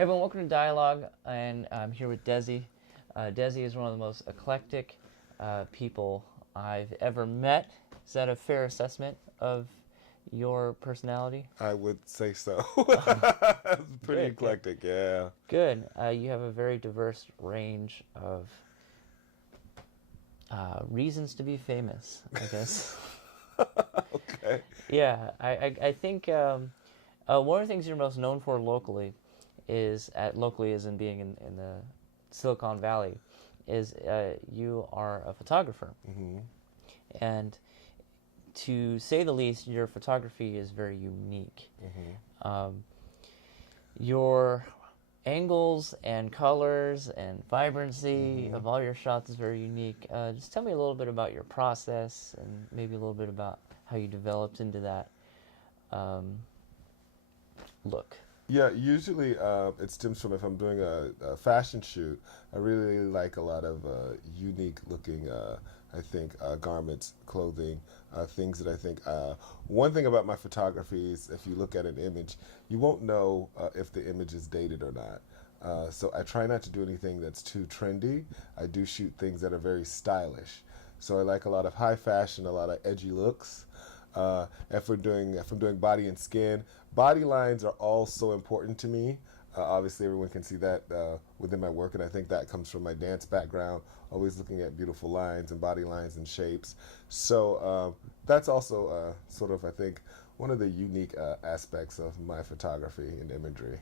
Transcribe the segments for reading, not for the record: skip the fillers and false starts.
Hey everyone, welcome to Dialogue, and I'm here with Desi. Desi is one of the most eclectic people I've ever met. Is that a fair assessment of your personality? I would say so. Pretty Good, good, eclectic, yeah. good. You have a very diverse range of reasons to be famous, I guess. Okay. Yeah, I think one of the things you're most known for locally locally as in being in the Silicon Valley, is you are a photographer. And to say the least, your photography is very unique. Your angles and colors and vibrancy of all your shots is very unique. Just tell me a little bit about your process and maybe a little bit about how you developed into that look. Yeah, usually it stems from if I'm doing a fashion shoot, I really like a lot of unique looking, I think, garments, clothing, things that I think. One thing about my photography is if you look at an image, you won't know if the image is dated or not. So I try not to do anything that's too trendy. I do shoot things that are very stylish. So I like a lot of high fashion, a lot of edgy looks. If I'm doing body and skin, body lines are all so important to me. Obviously, everyone can see that within my work, and I think that comes from my dance background. Always looking at beautiful lines and body lines and shapes. So that's also sort of, I think, one of the unique aspects of my photography and imagery.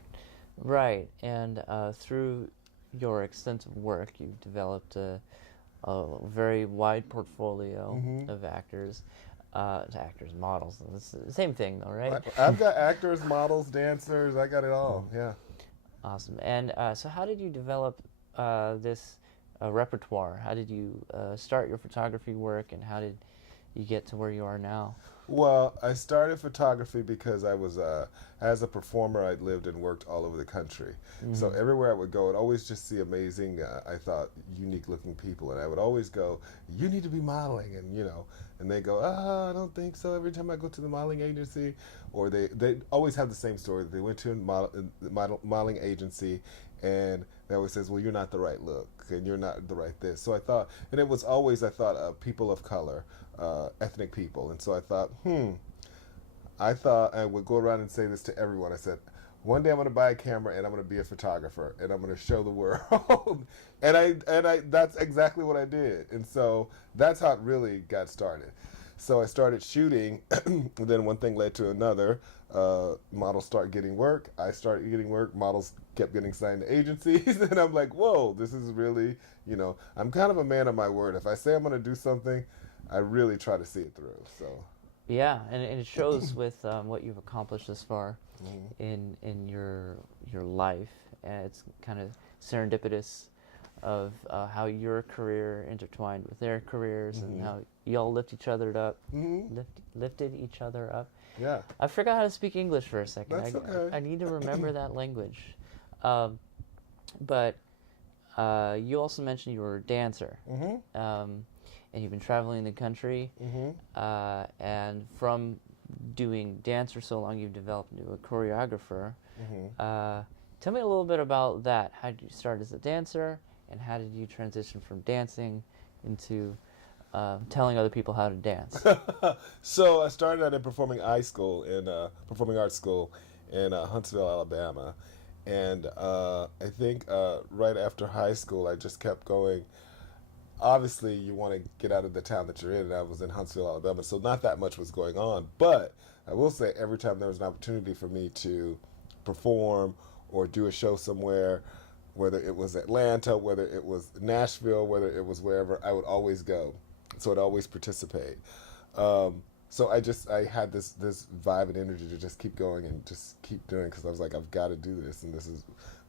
Right, and through your extensive work, you've developed a very wide portfolio of actors, models. It's the same thing, though, right? I've got actors, models, dancers. I got it all. Yeah. Awesome. And so, how did you develop this repertoire? How did you start your photography work, and how did you get to where you are now? Well, I started photography because I was, as a performer, I'd lived and worked all over the country. So everywhere I would go, I'd always just see amazing, I thought, unique looking people. And I would always go, you need to be modeling. And, and they go, I don't think so. Every time I go to the modeling agency, or they always have the same story. They went to a modeling agency, and they always says, well, you're not the right look, and you're not the right this. So I thought, and it was always, I thought, people of color, ethnic people. And so I thought, I thought I would go around and say this to everyone. I said, one day I'm going to buy a camera and I'm going to be a photographer and I'm going to show the world. and I that's exactly what I did. And so that's how it really got started. So I started shooting, and then one thing led to another. Models start getting work. I started getting work. Models kept getting signed to agencies, and I'm like, whoa, this is really, I'm kind of a man of my word. If I say I'm going to do something, I really try to see it through. So. Yeah, and it shows with what you've accomplished thus far in your life. And it's kind of serendipitous of how your career intertwined with their careers and how y'all lift each other up, lifted each other up. Yeah. I forgot how to speak English for a second. That's okay. I need to remember that language. But you also mentioned you were a dancer. And you've been traveling the country. And from doing dance for so long, you've developed into a choreographer. Tell me a little bit about that. How did you start as a dancer? And how did you transition from dancing into telling other people how to dance? So I started at a performing arts school in Huntsville, Alabama, and I think right after high school I just kept going. Obviously, you want to get out of the town that you're in, and I was in Huntsville, Alabama, so not that much was going on. But I will say, every time there was an opportunity for me to perform or do a show somewhere, whether it was Atlanta, whether it was Nashville, whether it was wherever, I would always go. So I'd always participate. So I had this vibe and energy to just keep going and just keep doing, because I was like, I've got to do this, and this is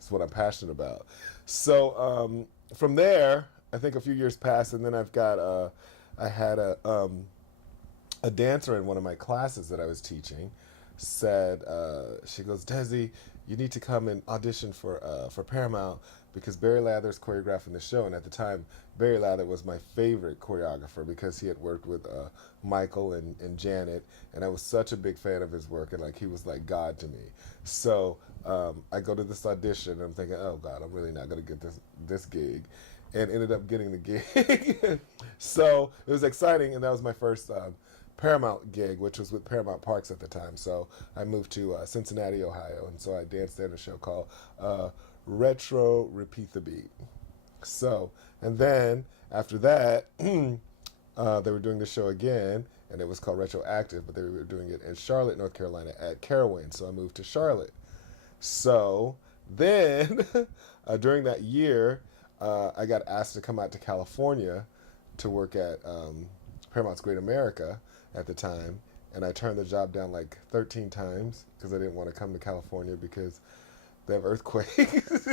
what I'm passionate about. So from there, I think a few years passed, and then I had a dancer in one of my classes that I was teaching. Said she goes, Desi, you need to come and audition for Paramount because Barry Lather's choreographing the show, and at the time, Barry Lather was my favorite choreographer because he had worked with Michael and Janet, and I was such a big fan of his work, and like he was like God to me. So I go to this audition, and I'm thinking, oh God, I'm really not going to get this gig, and ended up getting the gig. So it was exciting, and that was my first Paramount gig, which was with Paramount Parks at the time. So I moved to Cincinnati, Ohio, and so I danced there in a show called Retro Repeat the Beat. So, and then after that, they were doing the show again, and it was called Retroactive, but they were doing it in Charlotte, North Carolina at Carowin. So I moved to Charlotte. So then, during that year, I got asked to come out to California to work at Paramount's Great America at the time, and I turned the job down like 13 times because I didn't want to come to California because they have earthquakes.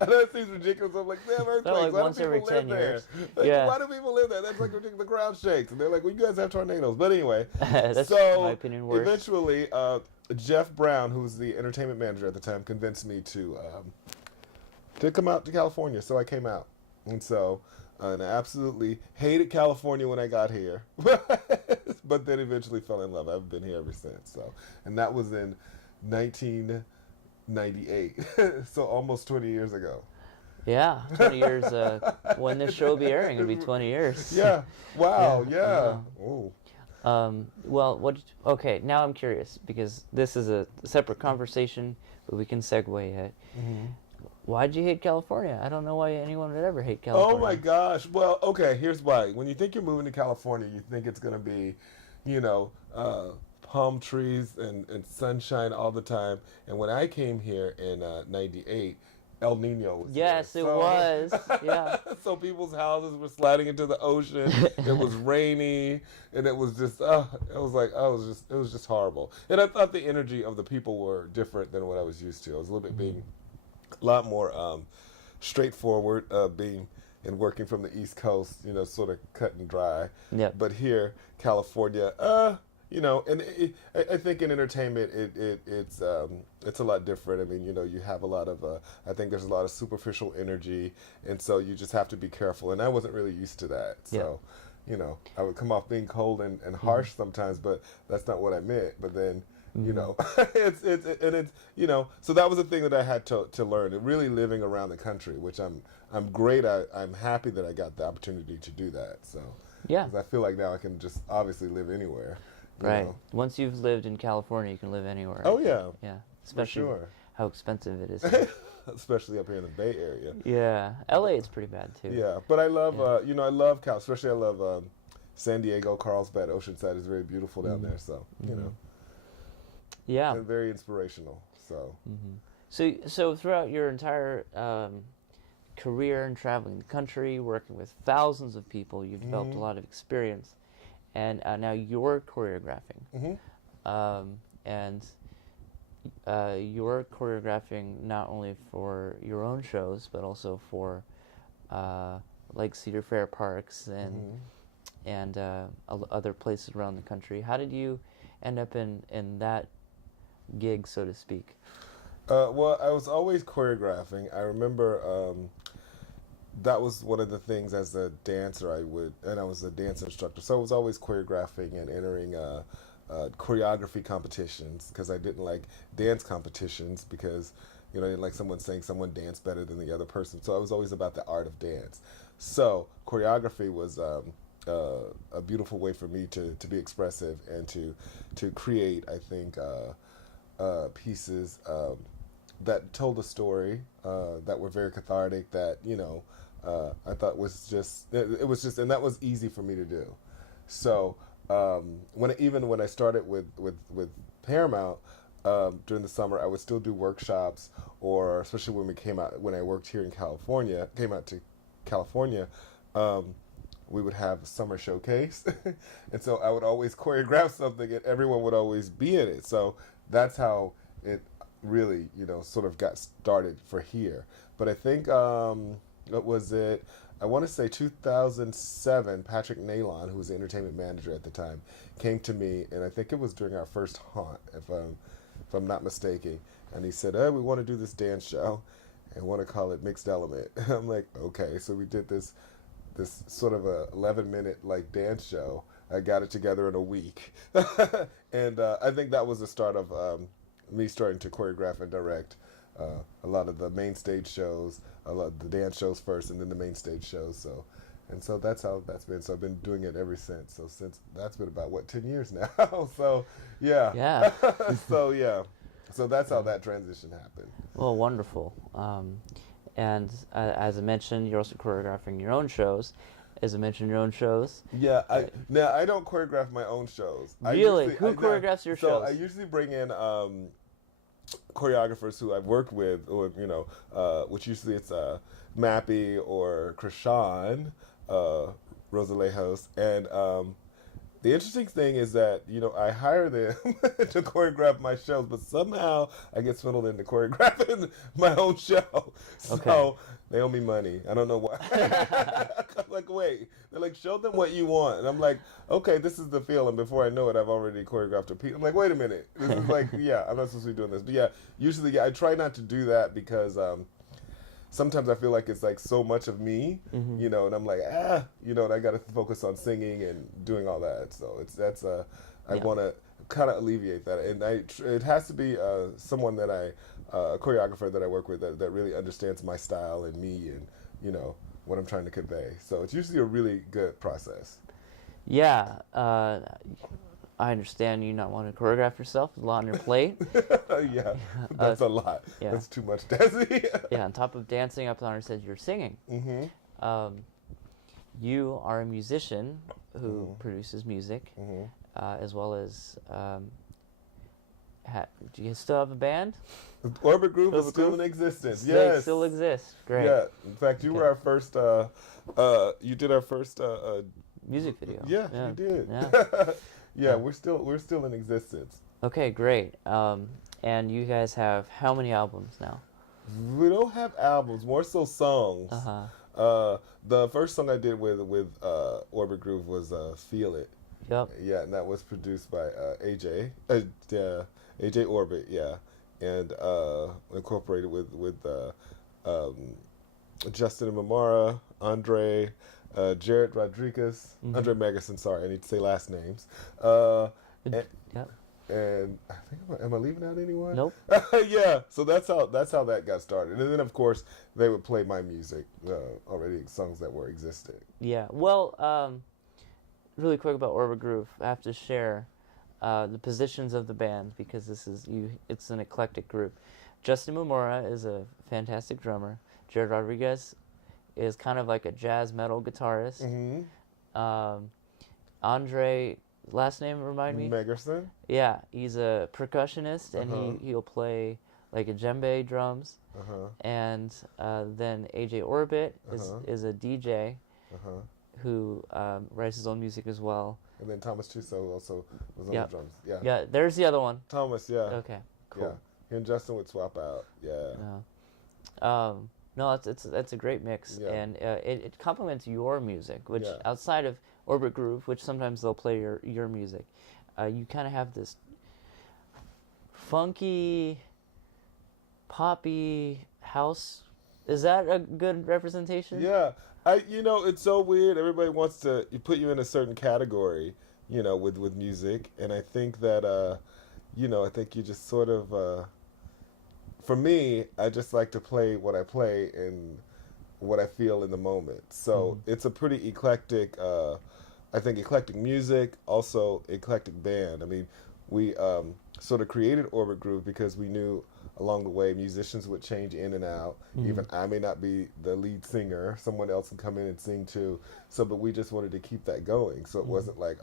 I know it seems ridiculous. I'm like, they have earthquakes. Like why once do every people 10 live years. there? Yeah. Why do people live there? That's like ridiculous. The ground shakes. And they're like, well, you guys have tornadoes. But anyway, That's, so in my opinion, worse. eventually, Jeff Brown, who was the entertainment manager at the time, convinced me to come out to California. So I came out. And so, and I absolutely hated California when I got here. But then eventually fell in love. I've been here ever since. So, and that was in 1998. So almost 20 years ago. Yeah, 20 years. When this show will be airing, it'll be 20 years. Yeah. Wow. Yeah. Oh. Well, okay, now I'm curious, because this is a separate conversation, but we can segue it. Mm-hmm. Why'd you hate California? I don't know why anyone would ever hate California. Oh my gosh. Well, okay, here's why. When you think you're moving to California, you think it's going to be, palm trees and sunshine all the time. And when I came here in 98, El Nino was Yes, here. it was. Yeah. So people's houses were sliding into the ocean. It was rainy, and it was just, it was just horrible. And I thought the energy of the people were different than what I was used to. I was a little bit being a lot more straightforward, being and working from the East Coast, sort of cut and dry. Yeah. But here, California, and I think in entertainment, it's a lot different. I mean, you have a lot of, I think there's a lot of superficial energy, and so you just have to be careful. And I wasn't really used to that. So, I would come off being cold and harsh sometimes, but that's not what I meant. But then, so that was a thing that I had to learn, and really living around the country, which I'm great. I'm happy that I got the opportunity to do that. So, yeah, 'cause I feel like now I can just obviously live anywhere. Right. Once you've lived in California, you can live anywhere. Oh yeah. Yeah. Especially how expensive it is. Especially up here in the Bay Area. Yeah. LA is pretty bad too. Yeah, but I love, I love Cal. Especially I love San Diego, Carlsbad, Oceanside is very beautiful down there. So Yeah. And very inspirational. So. So throughout your entire career and traveling the country, working with thousands of people, you've developed a lot of experience. And now you're choreographing, and you're choreographing not only for your own shows, but also for like Cedar Fair Parks and other places around the country. How did you end up in that gig, so to speak? Well, I was always choreographing. I remember that was one of the things as a dancer and I was a dance instructor, so I was always choreographing and entering choreography competitions, because I didn't like dance competitions because, I didn't like someone saying someone danced better than the other person, so I was always about the art of dance. So choreography was a beautiful way for me to be expressive and to create, I think, pieces that told a story, that were very cathartic, that, I thought was just, and that was easy for me to do. So when I started with Paramount, during the summer, I would still do workshops, or especially when I worked here in California, came out to California, we would have a summer showcase. And so I would always choreograph something and everyone would always be in it. So that's how it really, sort of got started for here. But I think, what was it? I want to say 2007, Patrick Nalon, who was the entertainment manager at the time, came to me, and I think it was during our first haunt, if I'm not mistaken. And he said, "Hey, we want to do this dance show." and want to call it mixed element. I'm like, okay, so we did this sort of a 11-minute like dance show. I got it together in a week, and I think that was the start of me starting to choreograph and direct a lot of the main stage shows, a lot of the dance shows first, and then the main stage shows. So that's how that's been. So I've been doing it ever since. So since that's been about 10 years now. So yeah. Yeah. So that's how that transition happened. Well, wonderful. And as I mentioned, you're also choreographing your own shows. As I mentioned, your own shows. Yeah, I don't choreograph my own shows. Really? Who choreographs your shows? So I usually bring in choreographers who I've worked with, or which usually it's Mappy or Krishan Rosalejos, and the interesting thing is that I hire them to choreograph my shows, but somehow I get swindled into choreographing my own show. So okay. They owe me money. I don't know why. I'm like, wait. They're like, show them what you want, and I'm like, okay, this is the feel, and before I know it, I've already choreographed a piece. I'm like, wait a minute. This is like, yeah, I'm not supposed to be doing this, but yeah, usually I try not to do that because. Sometimes I feel like it's like so much of me, and I'm like, and I got to focus on singing and doing all that. So I want to kind of alleviate that, and it has to be someone that a choreographer that I work with that really understands my style and me and what I'm trying to convey. So it's usually a really good process. Yeah. I understand you not want to choreograph yourself. There's a lot on your plate. Yeah, that's a lot. Yeah. That's too much, Desi. Yeah, on top of dancing, up on said you're singing. Mm-hmm. You are a musician who produces music, as well as. Do you still have a band? Orbit Groove is still in existence. Yes, it still exists. Great. Yeah. In fact, you were our first. You did our first music video. Yeah, you did. Yeah. Yeah, we're still in existence. Okay, great. And you guys have how many albums now? We don't have albums, more so songs. The first song I did with Orbit Groove was "Feel It." Yep. Yeah, and that was produced by AJ. AJ Orbit. Yeah, and incorporated with Justin and Mamara, Andre. Jared Rodriguez, Andre Megerson, sorry, I need to say last names. And I think, am I leaving out anyone? Nope. Yeah, so that's how that got started. And then, of course, they would play my music, already songs that were existing. Yeah, well, really quick about Orbit Groove, I have to share the positions of the band because it's an eclectic group. Justin Momora is a fantastic drummer. Jared Rodriguez is kind of like a jazz metal guitarist. Andre, last name remind me? Megerson. Yeah, he's a percussionist and he'll play like a djembe drums. And then AJ Orbit is a DJ who writes his own music as well. And then Thomas Chuso also was on the drums. Yeah. Yeah, there's the other one. Thomas, yeah. Okay, cool. Yeah. He and Justin would swap out. Yeah. No, it's a great mix, and it complements your music, which outside of Orbit Groove, which sometimes they'll play your music, you kind of have this funky, poppy house. Is that a good representation? Yeah, it's so weird. Everybody wants to put you in a certain category, with music, and I think that, I think you just sort of. For me, I just like to play what I play and what I feel in the moment. So it's a pretty eclectic, I think eclectic music, also eclectic band. I mean, we sort of created Orbit Groove because we knew along the way musicians would change in and out. Even I may not be the lead singer. Someone else can come in and sing too. But we just wanted to keep that going. So it wasn't like,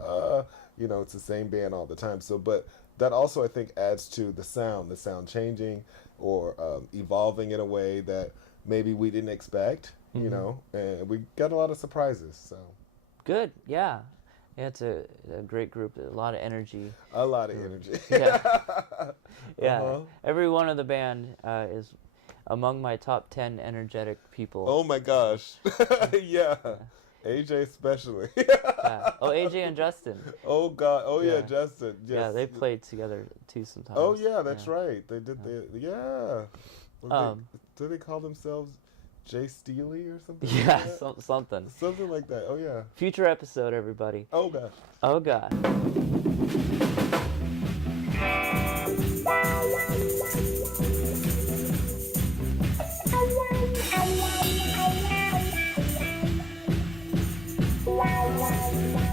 it's the same band all the time. So, but that also I think adds to the sound changing or evolving in a way that maybe we didn't expect, and we got a lot of surprises. So good, yeah. Yeah, it's a great group. A lot of energy. A lot of energy. Yeah. Every one of the band is among my top 10 energetic people. Oh my gosh. Yeah. AJ especially. Oh, AJ and Justin. Oh God. Oh yeah, Justin. Yes. Yeah, they played together too sometimes. Oh yeah, that's right. They did Do they call themselves Jay Steely or something? Yeah, like that? something. Something like that. Oh yeah. Future episode, everybody. Oh gosh. Oh God.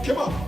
Come on.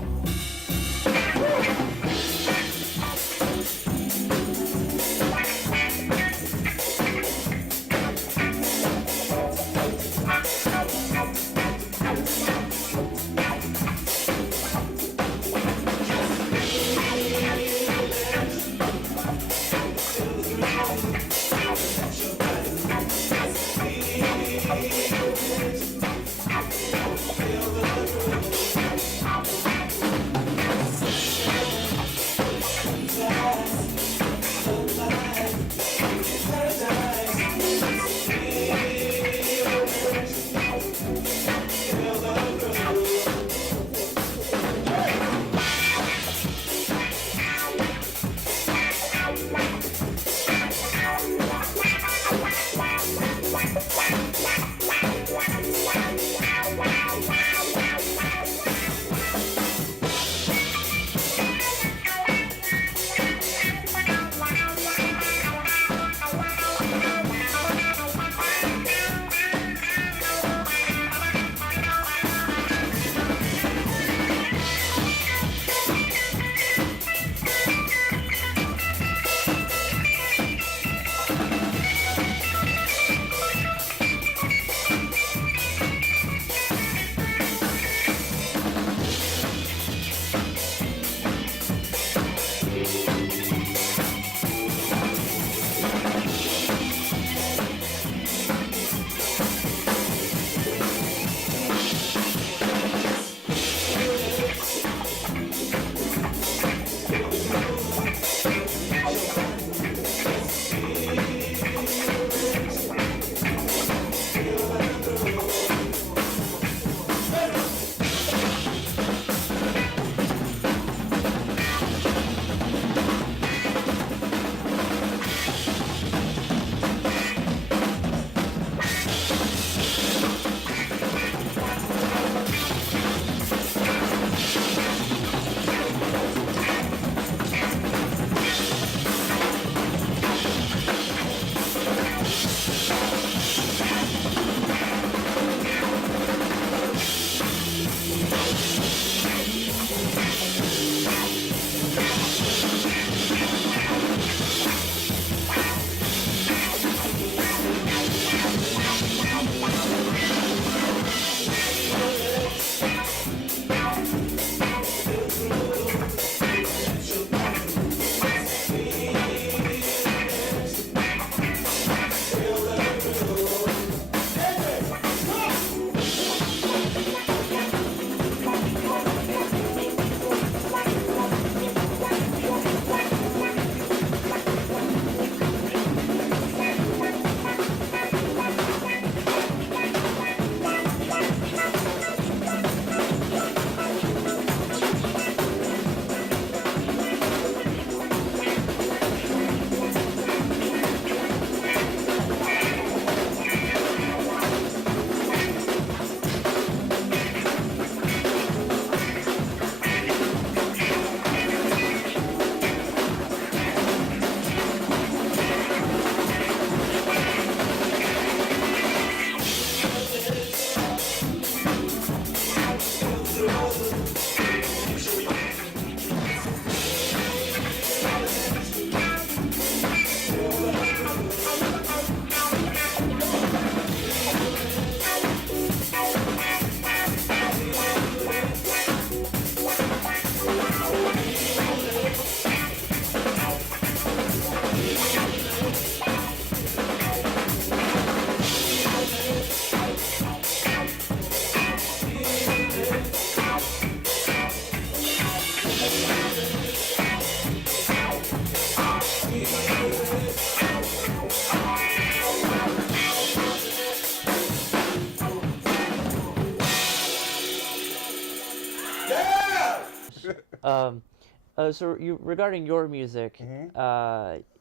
So regarding your music,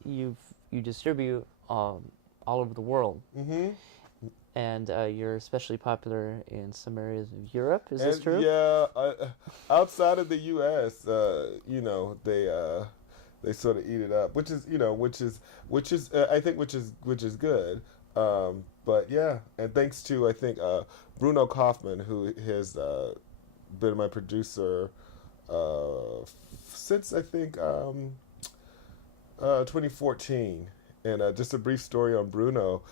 you distribute all over the world. Mm-hmm. And you're especially popular in some areas of Europe. Is this true? Yeah, outside of the U.S., you know, they sort of eat it up, which is, you know, which is I think which is good. But yeah, and thanks to I think Bruno Kaufmann, who has been my producer since I think 2014. And just a brief story on Bruno.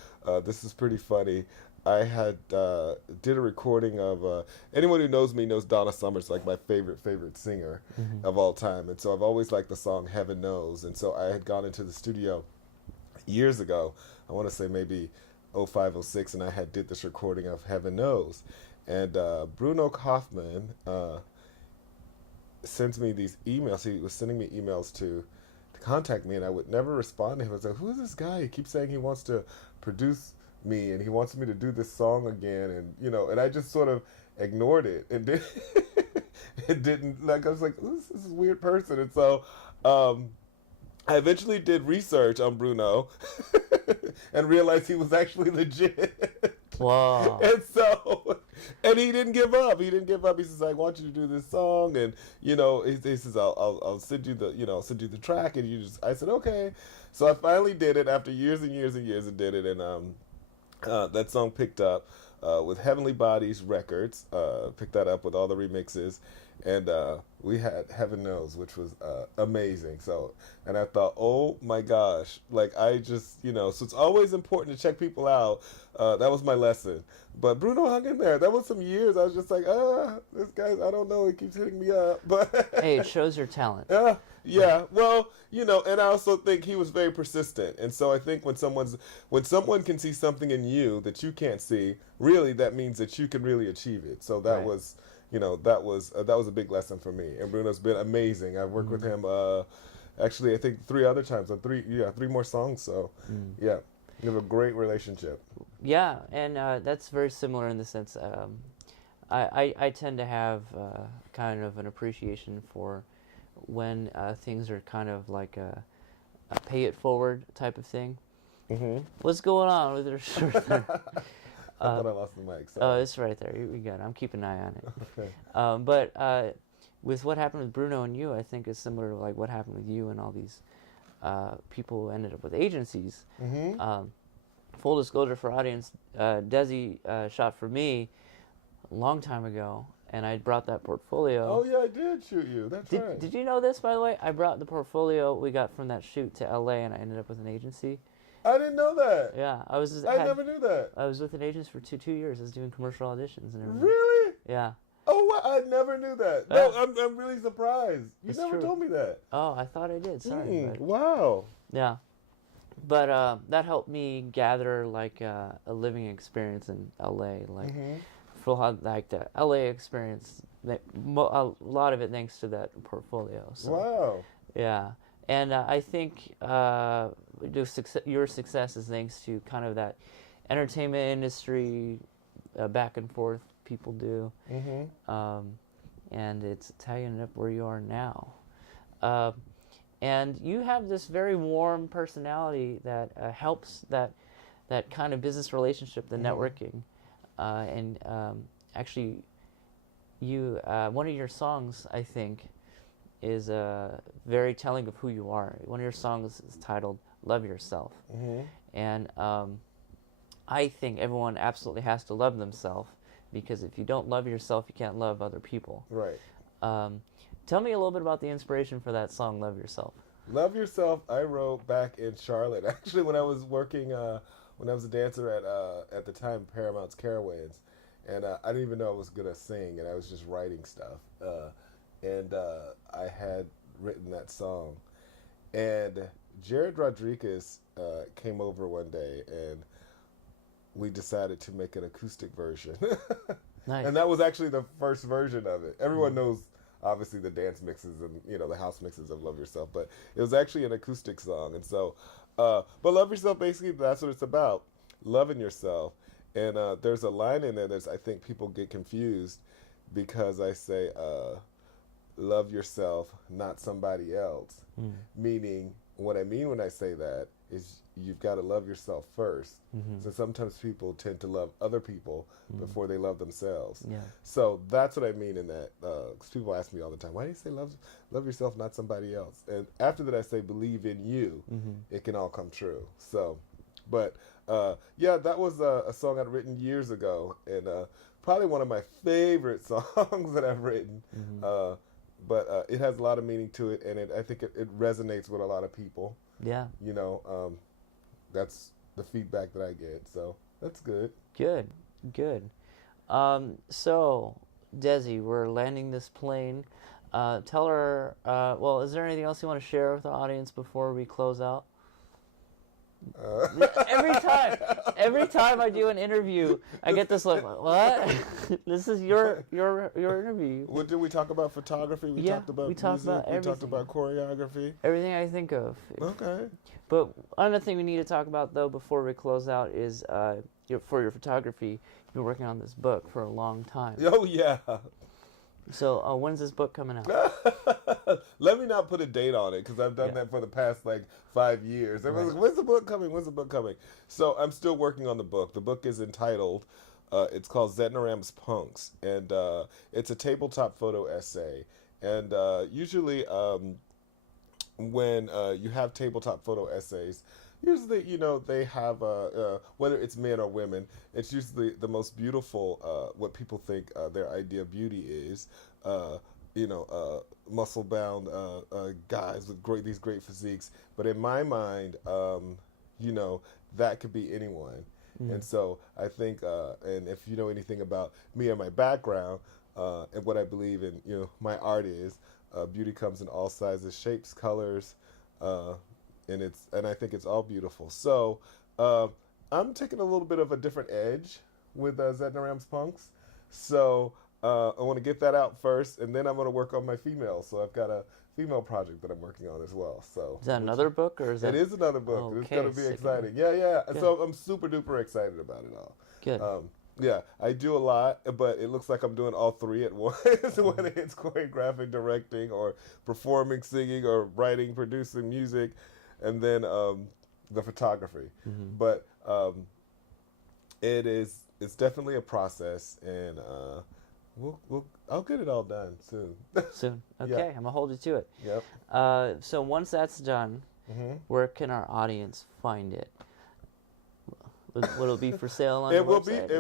This is pretty funny. I had did a recording of anyone who knows me knows Donna Summer's like my favorite singer of all time, and so I've always liked the song Heaven Knows. And so I had gone into the studio years ago. I want to say maybe 05, 06, and I had did this recording of Heaven Knows, and Bruno Kaufmann sends me these emails. He was sending me emails to contact me, and I would never respond to him. I was like, who's this guy? He keeps saying he wants to produce me and he wants me to do this song again, and you know, and I just sort of ignored it and did it didn't, like, I was like, this is a weird person. And so I eventually did research on Bruno and realized he was actually legit. Wow. And so, and he didn't give up. He didn't give up. He says, I want you to do this song, and you know, he says, I'll send you the, you know, send you the track, and you just, I said, okay. So I finally did it after years and years and years and did it, and that song picked up with Heavenly Bodies Records, picked that up with all the remixes, and we had Heaven Knows, which was amazing. So, and I thought, oh my gosh, like I just, you know, so it's always important to check people out. That was my lesson. But Bruno hung in there. That was some years. I was just like, this guy, I don't know, he keeps hitting me up. But hey, it shows your talent. Yeah, well, you know, and I also think he was very persistent. And so I think when someone can see something in you that you can't see, really that means that you can really achieve it. So that was, you know, that was a big lesson for me. And Bruno's been amazing. I've worked with him actually I think 3 other times on 3 more songs. So yeah, we have a great relationship. Yeah, and that's very similar in the sense I tend to have kind of an appreciation for when things are kind of like a pay it forward type of thing. Mm-hmm. What's going on with your shirt there? I thought I lost the mic. Sorry. Oh, it's right there. We got it. I'm keeping an eye on it. Okay. But with what happened with Bruno and you, I think is similar to like what happened with you and all these people who ended up with agencies. Mm-hmm. Full disclosure for audience, Desi shot for me a long time ago, and I brought that portfolio. Oh yeah, I did shoot you. That's right. Did you know this, by the way? I brought the portfolio we got from that shoot to LA, and I ended up with an agency. I didn't know that. Yeah, I never knew that. I was with an agent for two years. I was doing commercial auditions and everything. Really? Yeah. Oh, wow, I never knew that. No, I'm really surprised. You It's never true. told me that. Oh, I thought I did. Sorry. But, wow. yeah. But that helped me gather like a living experience in LA, like full like the LA experience. A lot of it thanks to that portfolio. So, wow. Yeah, and I think your success is thanks to kind of that entertainment industry back and forth people do, and it's how you end up where you are now. And you have this very warm personality that helps that kind of business relationship, the networking, and actually, you one of your songs I think is very telling of who you are. One of your songs is titled "Love Yourself," and I think everyone absolutely has to love themselves, because if you don't love yourself, you can't love other people. Right. Tell me a little bit about the inspiration for that song, Love Yourself. Love Yourself, I wrote back in Charlotte. Actually, when I was working, when I was a dancer at the time, Paramount's Carawans. And I didn't even know I was going to sing, and I was just writing stuff. And I had written that song. And Jared Rodriguez came over one day, and we decided to make an acoustic version. Nice. And that was actually the first version of it. Everyone knows, obviously, the dance mixes and, you know, the house mixes of Love Yourself, but it was actually an acoustic song. And so, but Love Yourself, basically, that's what it's about, loving yourself. And there's a line in there that's, I think people get confused, because I say, love yourself, not somebody else. Meaning, what I mean when I say that is you've got to love yourself first. So sometimes people tend to love other people before they love themselves. Yeah. So that's what I mean in that. 'Cause people ask me all the time, why do you say love yourself, not somebody else? And after that, I say believe in you. It can all come true. So, but yeah, that was a song I'd written years ago, and probably one of my favorite songs that I've written. But it has a lot of meaning to it, and I think it resonates with a lot of people. Yeah. You know, that's the feedback that I get, so that's good. Good. So, Desi, we're landing this plane. Tell her, well, is there anything else you want to share with the audience before we close out? Every time I do an interview, I get this like, what? This is your interview. What did we talk about? Photography. We talked about music. We talked about choreography. Everything I think of. Okay. But another thing we need to talk about though before we close out is for your photography. You've been working on this book for a long time. Oh yeah. So when's this book coming out? Let me not put a date on it because I've done that for the past like 5 years. Everyone's like, when's the book coming? When's the book coming? So I'm still working on the book. The book is entitled, it's called Arnazs Punks, and it's a tabletop photo essay. And usually when you have tabletop photo essays, usually, you know, they have, whether it's men or women, it's usually the most beautiful, what people think their idea of beauty is, you know, muscle-bound guys with these great physiques. But in my mind, you know, that could be anyone. And so I think, and if you know anything about me and my background, and what I believe in, you know, my art is, beauty comes in all sizes, shapes, colors, and I think it's all beautiful. So I'm taking a little bit of a different edge with Arnazs Punks. So I want to get that out first, and then I'm going to work on my female. So I've got a female project that I'm working on as well. So is that another book, or is that? It is another book. Okay, it's going to be exciting. Yeah. Good. So I'm super duper excited about it all. Good. Yeah, I do a lot, but it looks like I'm doing all three at once, whether it's choreographing, directing, or performing, singing, or writing, producing music, and then the photography. But it's definitely a process, and I'll get it all done soon. Soon. Okay, Yeah. I'm going to hold you to it. Yep. So once that's done, where can our audience find it? Will it be for sale on your website?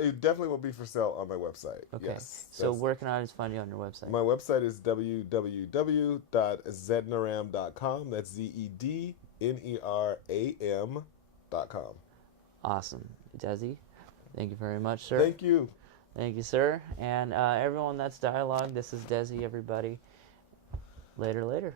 It definitely will be for sale on my website. Okay. Yes. So where can audience find you on your website? My website is www.zedneram.com. That's ZEDNERAM.com. Awesome. Desi, thank you very much, sir. Thank you. Thank you, sir. And everyone, that's Dialogue. This is Desi, everybody. Later.